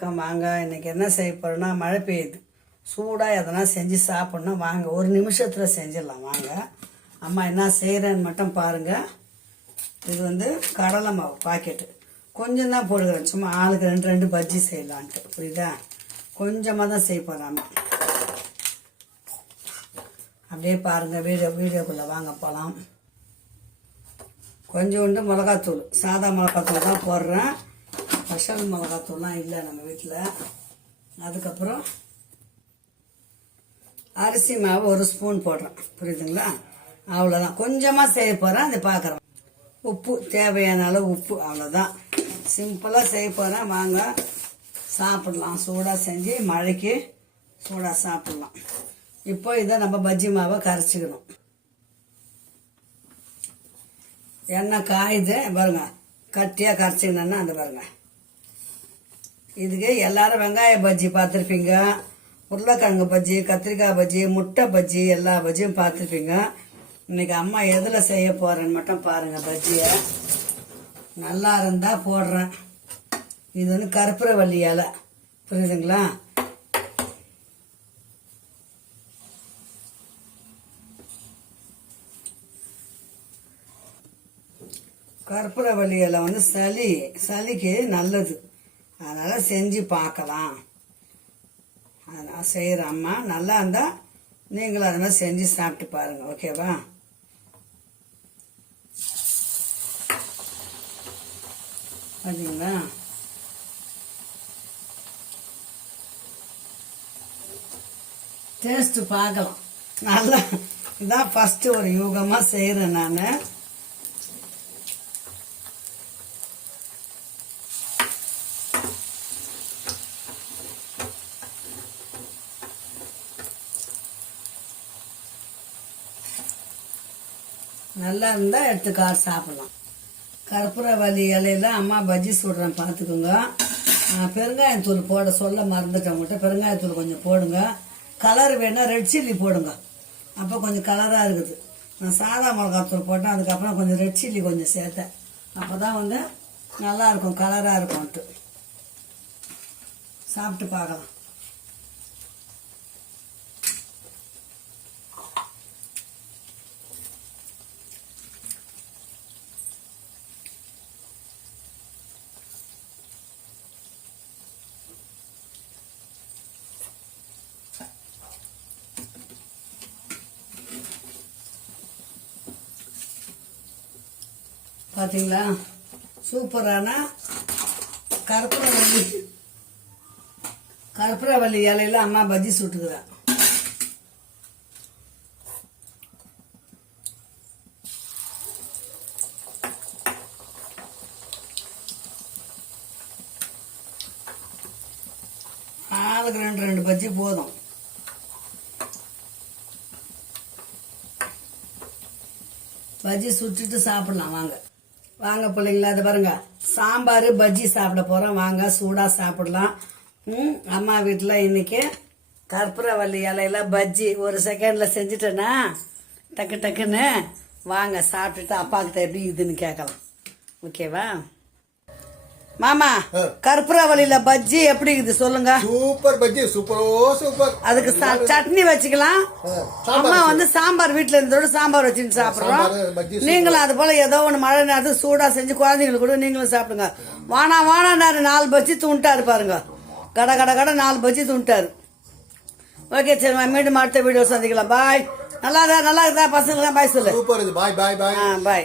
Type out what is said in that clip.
வணக்கம் வாங்க. இன்னைக்கு என்ன செய்ய போகிறோன்னா மழை பெய்யுது. சூடாக எதனா செஞ்சு சாப்பிட்ணும். வாங்க ஒரு நிமிஷத்தில் செஞ்சிடலாம். வாங்க. அம்மா என்ன செய்கிறேன்னு மட்டும் பாருங்க. இது வந்து கடலை மாவு பாக்கெட்டு. கொஞ்சம் தான் போடுகிறேன். சும்மா ஆளுக்கு ரெண்டு ரெண்டு பஜ்ஜி செய்யலான்ட்டு. புரியுதா? கொஞ்சமாக தான் செய்ய போகிறேன் அம்மா. அப்படியே பாருங்கள் வீடியோ வீடியோக்குள்ளே வாங்க போகலாம் கொஞ்சோண்டு மிளகாத்தூள். சாதா மிளகாத்தூள் தான் போடுறேன். ஸ்பெஷல் மிளகாத்தூள்லாம் இல்லை நம்ம வீட்டில் அதுக்கப்புறம் அரிசி மாவு ஒரு ஸ்பூன் போடுறேன். புரியுதுங்களா? அவ்வளோதான் கொஞ்சமாக செய்ய போகிறேன் அதை பார்க்குறேன். உப்பு தேவையான அளவு உப்பு அவ்வளோதான் சிம்பிளாக செய்ய போகிறேன் வாங்க சாப்பிடலாம். சூடாக செஞ்சு மழைக்கு சூடாக சாப்பிடலாம். இப்போ இதை நம்ம பஜ்ஜி மாவை கரைச்சிக்கணும். எண்ணெய் காயுது பாருங்க. கட்டியாக கரைச்சிக்கணுன்னா அந்த பாருங்கள் இதுக்கு எல்லாரும் வெங்காய பஜ்ஜி பார்த்துருப்பீங்க. உருளைக்கிழங்கு பஜ்ஜி கத்திரிக்காய் பஜ்ஜி முட்டை பஜ்ஜி எல்லா பஜ்ஜியும் பார்த்துருப்பீங்க. இன்னைக்கு அம்மா எதில் செய்ய போகிறேன்னு மட்டும் பாருங்கள் பஜ்ஜியை. நல்லா இருந்தால் போடுறேன். இது வந்து கற்பூரவள்ளி இலை. புரியுதுங்களா? கற்பூரவள்ளி இலை வந்து சளி சளிக்கு நல்லது. அதனால் செஞ்சு பார்க்கலாம். அதனால் செய்கிறேன் அம்மா நல்லா இருந்தால் நீங்களும் அது மாதிரி செஞ்சு சாப்பிட்டு பாருங்க ஓகேவா? பார்த்தீங்களா டேஸ்ட்டு பார்க்கலாம். நல்லா இதான் ஃபஸ்ட்டு ஒரு யூகமாக செய்கிறேன் நான். நல்லா இருந்தால் எடுத்து கார் சாப்பிடலாம். கற்பூரவல்லி இலையில அம்மா பஜ்ஜி சுடுறேன் பார்த்துக்குங்க. பெருங்காயத்தூள் போட சொல்ல மறந்துட்டேன் பெருங்காயத்தூள் கொஞ்சம் போடுங்க. கலர் வேணால் ரெட் சில்லி போடுங்க. அப்போ கொஞ்சம் கலராக இருக்குது. நான் சாதா மிளகாத்தூள் போட்டேன் அதுக்கப்புறம் கொஞ்சம் ரெட் சில்லி கொஞ்சம் சேர்த்தேன். அப்போ தான் வந்து நல்லா இருக்கும் கலராக இருக்கும்ட்டு சாப்பிட்டு பார்க்கலாம். பார்த்தீங்களா சூப்பரான கற்பூரவல்லி கற்பூரவல்லி இலையில அம்மா பஜ்ஜி சுட்டுக்கிறேன் ஆளுக்கு ரெண்டு ரெண்டு பஜ்ஜி போதும். பஜ்ஜி சுட்டுட்டு சாப்பிடலாம் வாங்க. வாங்க பிள்ளைங்களா அது பாருங்க. சாம்பார் பஜ்ஜி சாப்பிட போகிறோம் வாங்க சூடாக சாப்பிடலாம். ம் அம்மா வீட்டில் இன்னைக்கு கற்பூரவல்லி இலையில பஜ்ஜி. ஒரு செகண்டில் செஞ்சுட்டேன்னா டக்கு டக்குன்னு. வாங்க சாப்பிட்டுட்டு அப்பாக்கிட்ட எப்படி இதுன்னு கேட்கலாம். ஓகேவா மாமா கற்பூரவல்லியில பஜ்ஜி எப்படி இருக்குது சொல்லுங்க? சூப்பர் பஜ்ஜி சூப்பரோ சூப்பர். அதுக்கு சட்னி வச்சுக்கலாம். அம்மா வந்து சாம்பார் வீட்டுல இருந்தோட சாம்பார் வச்சுட்டு சாப்பிடுறோம். நீங்களும் அது போல ஏதோ ஒண்ணு மழை நேரத்துக்கு சூடா செஞ்சு குழந்தைங்களுக்கு கூட நீங்களும் சாப்பிடுங்க. வானா வானா நேரம் நாலு பஜ்ஜி தூண்டாரு பாருங்க. கட கட கட நாலு பஜ்ஜி தூண்டாரு. ஓகே சரி மீண்டும் அடுத்த வீடியோ சந்திக்கலாம். பாய். நல்லா இருக்கா நல்லா இருக்கா பசங்க பாய் சொல்லு. பாய் பாய் பாய். ஆ பாய்.